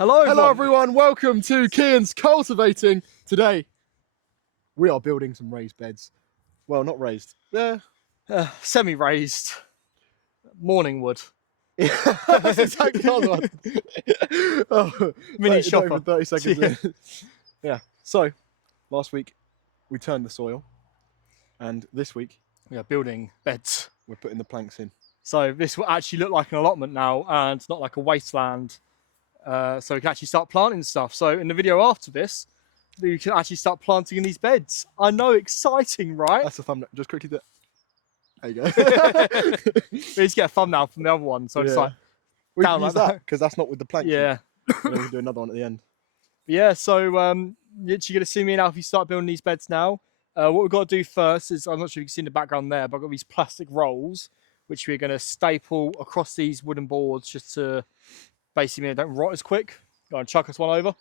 Hello everyone, welcome to Kian's Cultivating. Today, we are building some raised beds. Well, not raised. Semi-raised morning wood. That's exactly what I was on. Oh, Mini not even shopper. 30 seconds in. Yeah, so last week we turned the soil, and this week We are building beds. we're putting the planks in. So this will actually look like an allotment now and not like a wasteland. So we can actually start planting stuff. So in the video after this, we can actually start planting in these beds. I know, exciting, right? That's the thumbnail. Just quickly do. There you go. We need to get a thumbnail from the other one. So it's like we down can use like that because that's not with the planks. Yeah. And then we can do another one at the end. Yeah, so literally going to see me and Alfie start building these beds now. What we've got to do first is, I'm not sure if you can see in the background there, but I've got these plastic rolls, which we're going to staple across these wooden boards just to basically mean they don't rot as quick. Go and chuck us one over.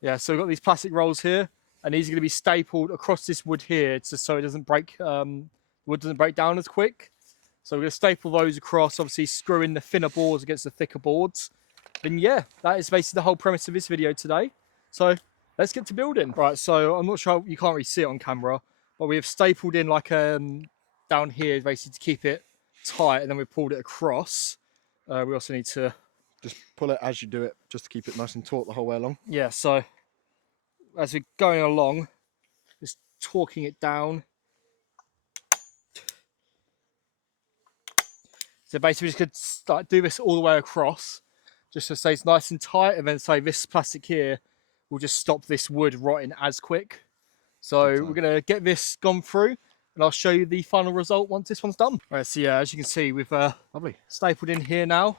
Yeah, so we've got these plastic rolls here, and these are going to be stapled across this wood here, just so it doesn't break, wood doesn't break down as quick. So we're going to staple those across, obviously screw in the thinner boards against the thicker boards. Then yeah, that is basically the whole premise of this video today. So let's get to building. Right, so I'm not sure, you can't really see it on camera, but we have stapled in like down here basically to keep it tight, and then we've pulled it across. We also need to just pull it as you do it, just to keep it nice and taut the whole way along. Yeah, so as we're going along, just torquing it down. So basically we just could do this all the way across, just to say it's nice and tight, and then say this plastic here will just stop this wood rotting as quick. So we're going to get this gone through, and I'll show you the final result once this one's done. Right, so yeah, as you can see, we've lovely stapled in here now.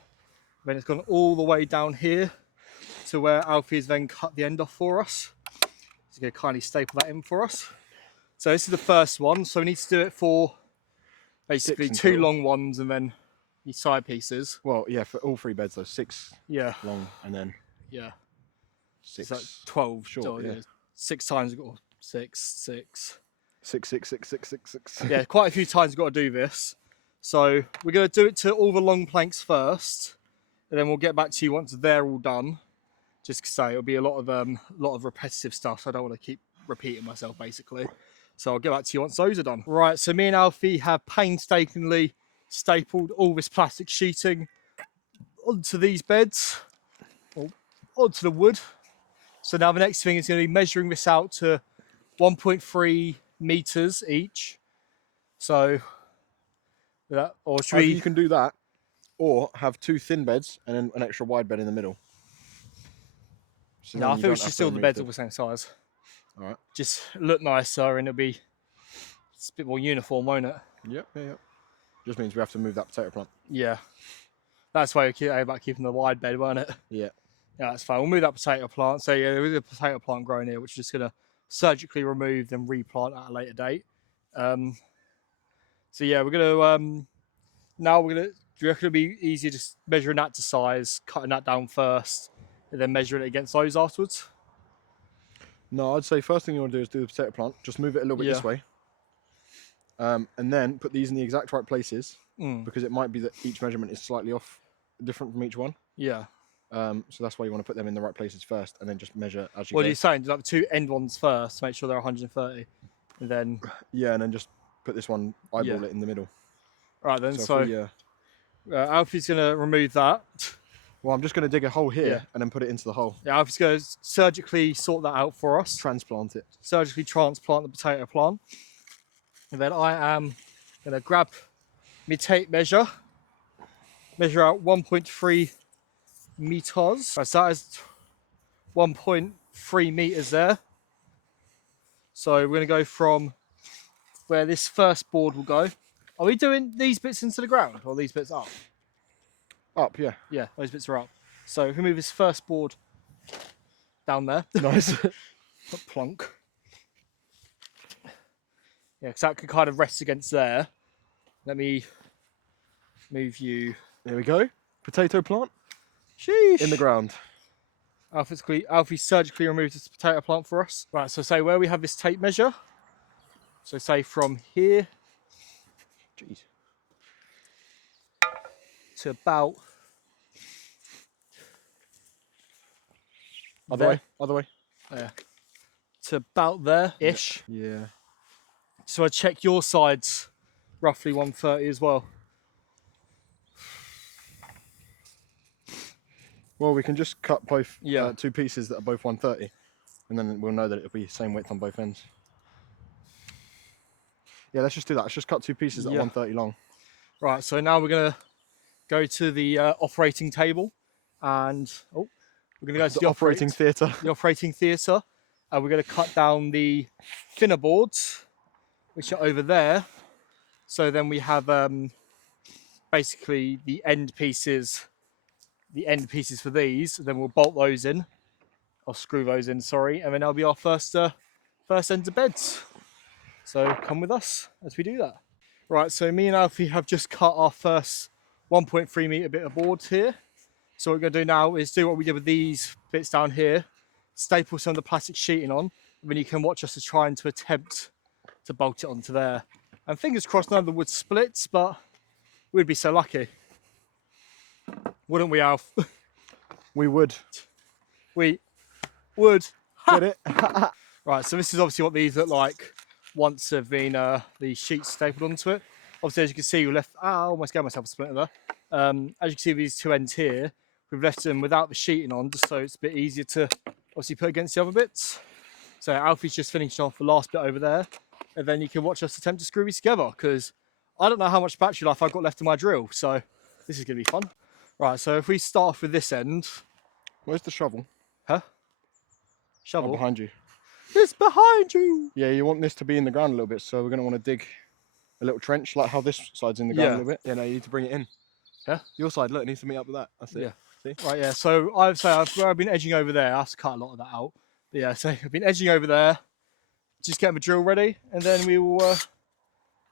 Then it's gone all the way down here to where Alfie has then cut the end off for us. He's going to kindly staple that in for us. So this is the first one. So we need to do it for basically two long ones and then these side pieces. Well, yeah, for all three beds, though, 6 long and then 6. So 12 short. Yeah. 6 times we've got 6. 6. Yeah, quite a few times we've got to do this. So we're going to do it to all the long planks first, and then we'll get back to you once they're all done. Just to say it'll be a lot of repetitive stuff, so I don't want to keep repeating myself basically. So I'll get back to you once those are done. Right, so me and Alfie have painstakingly stapled all this plastic sheeting onto these beds, or onto the wood. So now the next thing is going to be measuring this out to 1.3 meters each. So that, or should you can do that, or have 2 thin beds and then an extra wide bed in the middle. So no, I think we should still the beds all the same size. All right. Just look nicer, and it's a bit more uniform, won't it? Yep. Just means we have to move that potato plant. Yeah. That's why we about keeping the wide bed, weren't it? Yeah. Yeah, that's fine. We'll move that potato plant. So yeah, there is a potato plant growing here, which we're just gonna surgically remove and replant at a later date. So yeah, we're gonna now do you reckon it'll be easier just measuring that to size, cutting that down first, and then measuring it against those afterwards? No, I'd say first thing you want to do is do the potato plant. Just move it a little bit this way. And then put these in the exact right places, because it might be that each measurement is slightly off, different from each one. Yeah. So that's why you want to put them in the right places first, and then just measure as you go. What are you saying? Like the 2 end ones first to make sure they're 130, and then... Yeah, and then just put this one, eyeball it in the middle. Right then, so Alfie's going to remove that. Well, I'm just going to dig a hole here and then put it into the hole. Yeah, Alfie's going to surgically sort that out for us. Transplant it. Surgically transplant the potato plant. And then I am going to grab my tape measure, measure out 1.3 meters. Right, so that is 1.3 meters there. So we're going to go from where this first board will go. Are we doing these bits into the ground or these bits up? Up, yeah. Yeah, those bits are up. So if we move this first board down there. Nice. Plonk. Yeah, because that could kind of rest against there. Let me move you. There we go. Potato plant. Sheesh. In the ground. Alfie surgically removed this potato plant for us. Right, so say where we have this tape measure. So say from here to about Other way. Other way. Yeah. To about there-ish. Yeah. So I check your sides, roughly 130 as well. Well, we can just cut both Yeah. 2 pieces that are both 130, and then we'll know that it'll be the same width on both ends. Yeah, let's just do that. Let's just cut 2 pieces that are 130 long. Right, so now we're going to go to the operating table, and we're going to go to the operating theatre. The operating theatre, and we're going to cut down the thinner boards, which are over there. So then we have basically the end pieces for these. Then we'll bolt those in, or screw those in. Sorry, and then that'll be our first ends of beds. So come with us as we do that. Right, so me and Alfie have just cut our first 1.3 metre bit of board here. So what we're going to do now is do what we did with these bits down here, staple some of the plastic sheeting on, and then you can watch us trying to attempt to bolt it onto there. And fingers crossed none of the wood splits, but we'd be so lucky. Wouldn't we, Alf? We would. We would. Get it? Right, so this is obviously what these look like once they've been the sheets stapled onto it. Obviously, as you can see, we left. I almost gave myself a splinter there. As you can see, these 2 ends here, we've left them without the sheeting on, just so it's a bit easier to obviously put against the other bits. So Alfie's just finished off the last bit over there, and then you can watch us attempt to screw these together, because I don't know how much battery life I've got left in my drill, so this is going to be fun. Right, so if we start off with this end. Where's the shovel? Huh? Shovel? Oh, behind you. It's behind you! Yeah, you want this to be in the ground a little bit, so we're going to want to dig a little trench, like how this side's in the ground a little bit. Yeah, no, you need to bring it in. Yeah? Your side, look, it needs to meet up with that. That's it. Yeah. See? Right, yeah, so I've been edging over there. I have to cut a lot of that out. But yeah, so I've been edging over there. Just get my drill ready, and then we will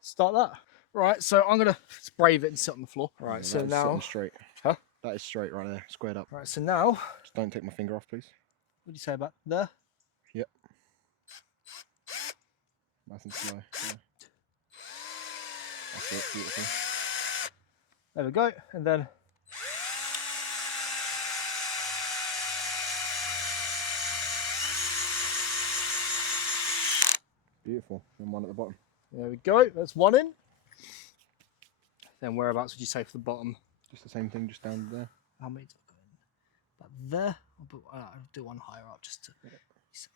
start that. Right, so I'm going to spray it and sit on the floor. Right, Yeah, so now... sitting straight. Huh? That is straight right there, squared up. Right, so now... Just don't take my finger off, please. What do you say about there? Yep. Nice and slow. Yeah. That's it, beautiful. There we go, and then... Beautiful, and one at the bottom. There we go, that's one in. Then whereabouts would you say for the bottom? Just the same thing, just down there. How many do I go in? About there? I'll do one higher up just to be safe.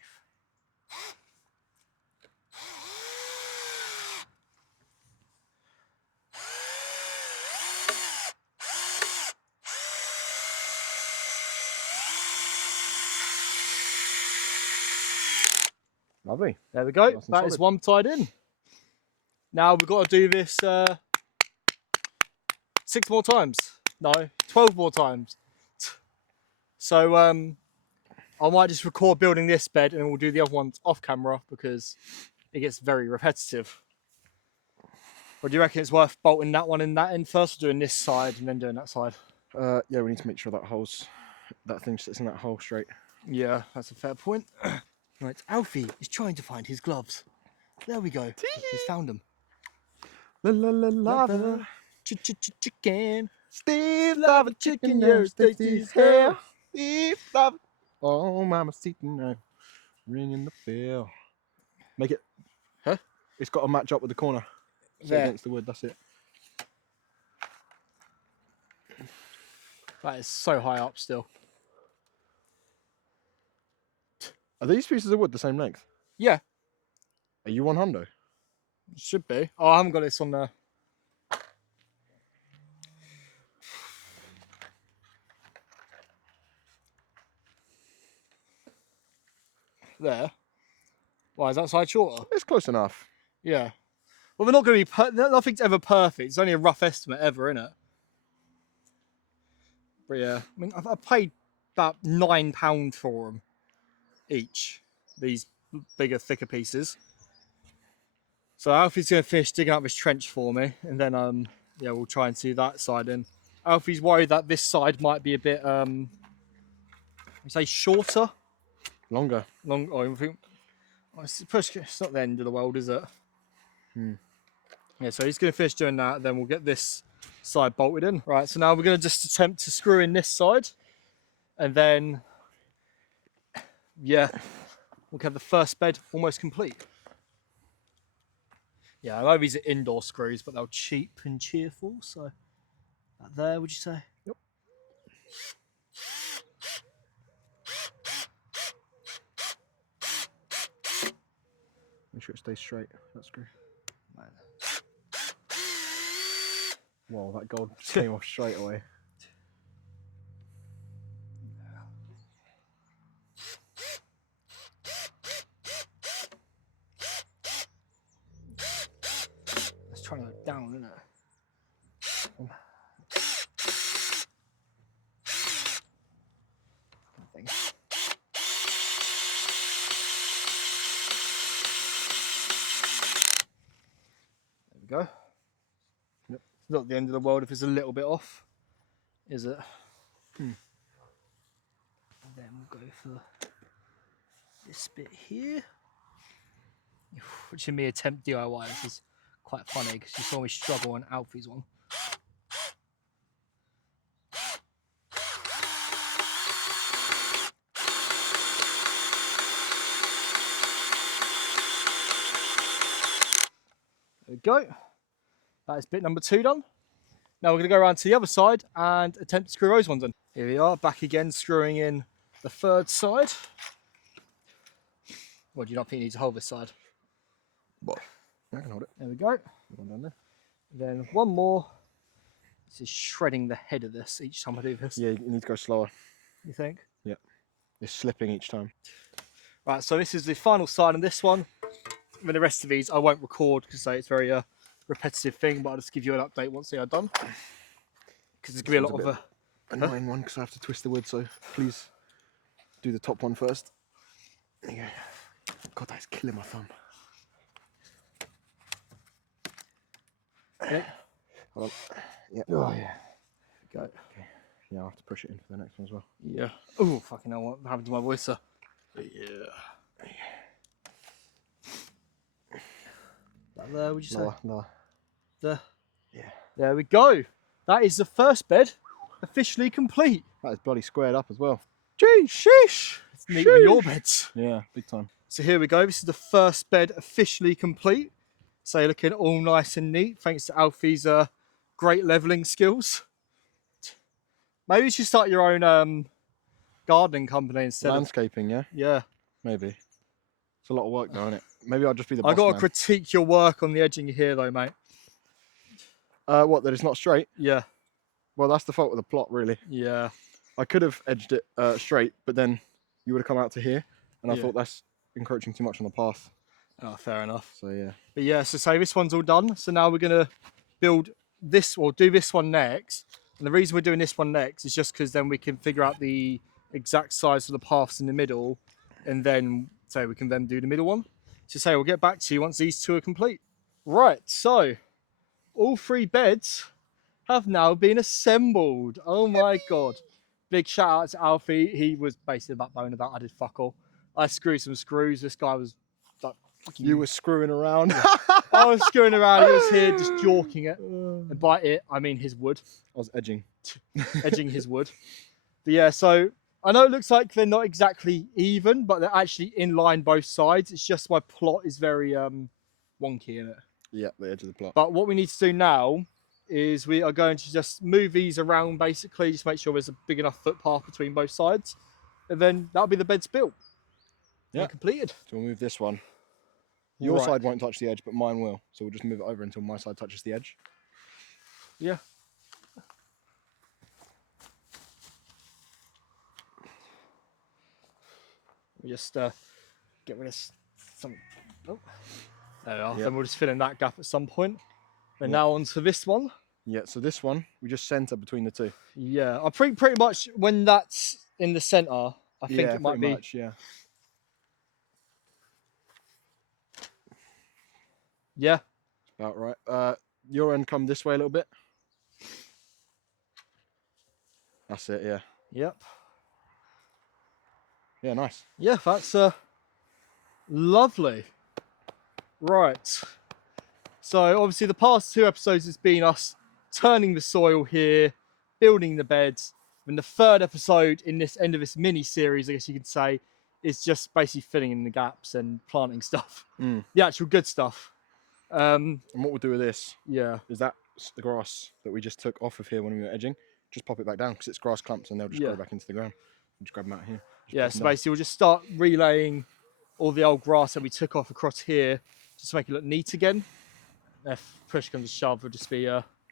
Lovely. There we go. Nice and That is solid. one tied in. Now we've got to do this 6 more times. No, 12 more times. So I might just record building this bed and we'll do the other ones off camera because it gets very repetitive. Or do you reckon it's worth bolting that one in that end first, or doing this side and then doing that side? Yeah, we need to make sure that thing sits in that hole straight. Yeah, that's a fair point. Right, Alfie is trying to find his gloves. There we go. He's found them. La la la lava. Chicken. Steve lava chicken, your Stacy's hair. Steve lava. Oh, mama seeking now. Ringing the bell. Make it. Huh? It's got to match up with the corner. So There. against the wood, that's it. That is so high up still. Are these pieces of wood the same length? Yeah, Are you on Hondo? should be. Oh, I haven't got this on there. There. Why, is that side shorter? It's close enough. Yeah. Well, they're not going to be... nothing's ever perfect. It's only a rough estimate ever, isn't it? But yeah. I mean, I paid about £9 for them each. These bigger, thicker pieces. So Alfie's going to finish digging up this trench for me. And then, yeah, we'll try and see that side in. Alfie's worried that this side might be a bit, say shorter? Longer. I think... It's not the end of the world, is it? Yeah, so he's going to finish doing that, then we'll get this side bolted in. Right, so now we're going to just attempt to screw in this side, and then yeah, we'll have the first bed almost complete. Yeah, I know these are indoor screws, but they're cheap and cheerful. So, that there, would you say? Yep. Make sure it stays straight. That screw. Man. Wow, that gold came off straight away. Let's try to go down, isn't it? There we go. Yep. It's not the end of the world if it's a little bit off, is it? And then we'll go for this bit here. Watching me attempt DIY, this is quite funny because you saw me struggle on Alfies one. There we go. That is bit number 2 done. Now we're going to go around to the other side and attempt to screw those ones in. Here we are, back again, screwing in the 3rd side. Well, do you not think you need to hold this side? What? I can hold it. There we go. One down there. Then one more. This is shredding the head of this each time I do this. Yeah, you need to go slower. You think? Yeah. It's slipping each time. Right, so this is the final side on this one. And the rest of these I won't record because it's very repetitive thing, but I'll just give you an update once they are done. Because there's going to be a lot of annoying one because I have to twist the wood, so please do the top one first. There you go. God, that's killing my thumb. Okay. Hold on. Yeah. Oh, yeah. Go. Okay. Yeah, I'll have to push it in for the next one as well. Yeah. Oh, fucking hell, what happened to my voice, sir? Yeah. That there, would you say? Lower. There. Yeah. There we go. That is the first bed officially complete. That is bloody squared up as well. Gee, sheesh. It's neater than your beds. Yeah, big time. So here we go. This is the first bed officially complete. So you're looking all nice and neat, thanks to Alfie's great levelling skills. Maybe you should start your own gardening company instead Landscaping, yeah? Yeah. Maybe. It's a lot of work though, isn't it? Maybe I'll just be the boss I got to man. critique your work on the edging here though, mate. What, that it's not straight? Yeah. Well, that's the fault of the plot, really. Yeah. I could have edged it straight, but then you would have come out to here, and I thought that's encroaching too much on the path. Oh, fair enough. So yeah. But yeah, so say this one's all done. So now we're going to build this, or do this one next. And the reason we're doing this one next is just because then we can figure out the exact size of the paths in the middle, and then say we can then do the middle one. So say we'll get back to you once these 2 are complete. Right, so all 3 beds have now been assembled. Oh my God. Big shout out to Alfie. He was basically the backbone of that. I did fuck all. I screwed some screws. This guy was like, You were screwing around. I was screwing around. He was here just jorking it. And by it, I mean his wood. I was edging. Edging his wood. But yeah, so I know it looks like they're not exactly even, but they're actually in line both sides. It's just my plot is very wonky in it. Yeah, the edge of the plot. But what we need to do now is we are going to just move these around basically, just make sure there's a big enough footpath between both sides. And then that'll be the beds built. Yeah. Completed. So we'll move this one. Your Right. side won't touch the edge, but mine will. So we'll just move it over until my side touches the edge. Yeah. We just get rid of some. Oh, there we are. Yep. Then we'll just fill in that gap at some point. And now on to this one. Yeah, so this one, we just centre between the 2. Yeah, I think pretty much when that's in the centre, I think it might be. Much, yeah. Yeah. About right. Your end come this way a little bit. That's it, yeah. Yep. Yeah, nice. Yeah, that's lovely. Right. So obviously the past 2 episodes has been us turning the soil here, building the beds. And the 3rd episode in this end of this mini series, I guess you could say, It's just basically filling in the gaps and planting stuff. Mm. The actual good stuff. And what we'll do with this Yeah. is that the grass that we just took off of here when we were edging, just pop it back down because it's grass clumps and they'll just grow back into the ground. We'll just grab them out here. Yeah, so basically we'll just start relaying all the old grass that we took off across here just to make it look neat again. If push comes to shove, it'll just be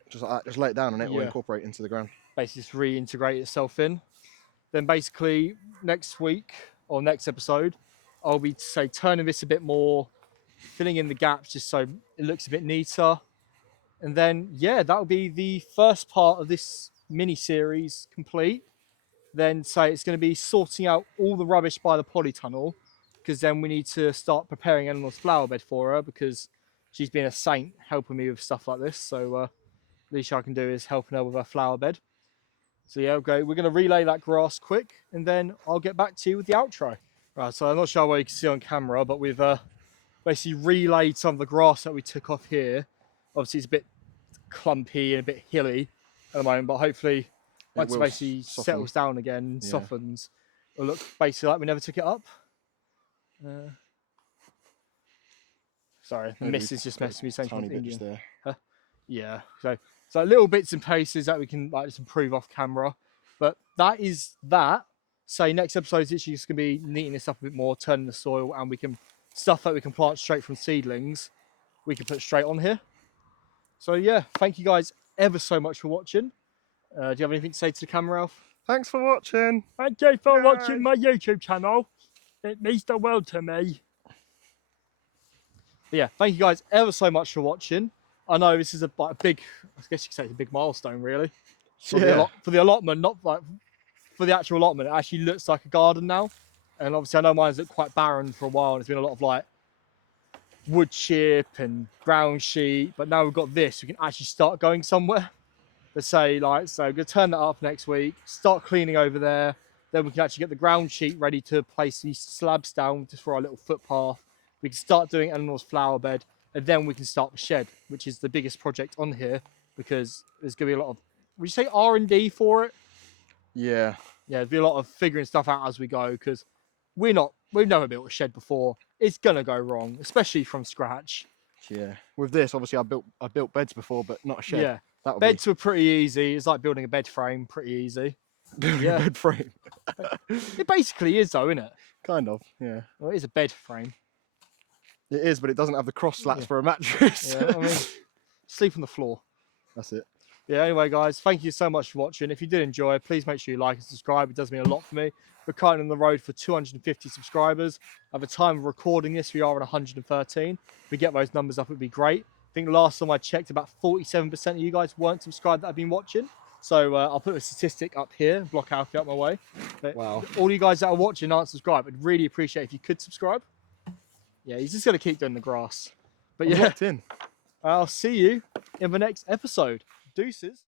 just like that, just lay it down and it will incorporate into the ground. Basically just reintegrate itself in. Then basically next week or next episode, I'll be turning this a bit more, filling in the gaps just so it looks a bit neater. And then that'll be the first part of this mini series complete. Then it's going to be sorting out all the rubbish by the polytunnel, because then we need to start preparing Eleanor's flower bed for her, because she's been a saint helping me with stuff like this. So least I can do is helping her with her flower bed. So okay, we're going to relay that grass quick, and then I'll get back to you with the outro. Right, so I'm not sure what you can see on camera, but we've basically relayed some of the grass that we took off here. Obviously it's a bit clumpy and a bit hilly at the moment, but hopefully once it basically settles down again and softens, it'll look basically like we never took it up. Sorry, the mist is just messing me saying something Indian. There. Huh? Yeah, so little bits and pieces that we can just improve off camera, but that is that. Say next episode is actually just going to be neatening this up a bit more, turning the soil, and we can stuff that we can plant straight from seedlings, we can put straight on here. So yeah, thank you guys ever so much for watching. Do you have anything to say to the camera, Alf? Thanks for watching. Thank you for watching my YouTube channel. It means the world to me. But yeah, thank you guys ever so much for watching. I know this is a big, I guess you could say it's a big milestone really. For the allotment, not like for the actual allotment. It actually looks like a garden now. And obviously I know mine's looked quite barren for a while, and it's been a lot of like wood chip and ground sheet, but now we've got this, we can actually start going somewhere. Let's say so we're gonna turn that up next week, start cleaning over there, then we can actually get the ground sheet ready to place these slabs down just for our little footpath. We can start doing Eleanor's flower bed, and then we can start the shed, which is the biggest project on here, because there's gonna be a lot of, would you say R&D for it? Yeah, there'll be a lot of figuring stuff out as we go, because we've never built a shed before. It's gonna go wrong, especially from scratch. Yeah. With this, obviously, I built beds before, but not a shed. Yeah. Beds were pretty easy. It's like building a bed frame, pretty easy. Building a bed frame. It basically is, though, isn't it? Kind of. Yeah. Well, it is a bed frame. It is, but it doesn't have the cross slats for a mattress. Yeah. I mean, sleep on the floor. That's it. Yeah, anyway, guys, thank you so much for watching. If you did enjoy, please make sure you like and subscribe. It does mean a lot for me. We're currently on the road for 250 subscribers. At the time of recording this, we are at 113. If we get those numbers up, it'd be great. I think last time I checked, about 47% of you guys weren't subscribed that have been watching. So I'll put a statistic up here, block Alfie out my way. But wow. All you guys that are watching aren't subscribed. I'd really appreciate if you could subscribe. Yeah, he's just going to keep doing the grass. But I'm locked in. I'll see you in the next episode. Deuces.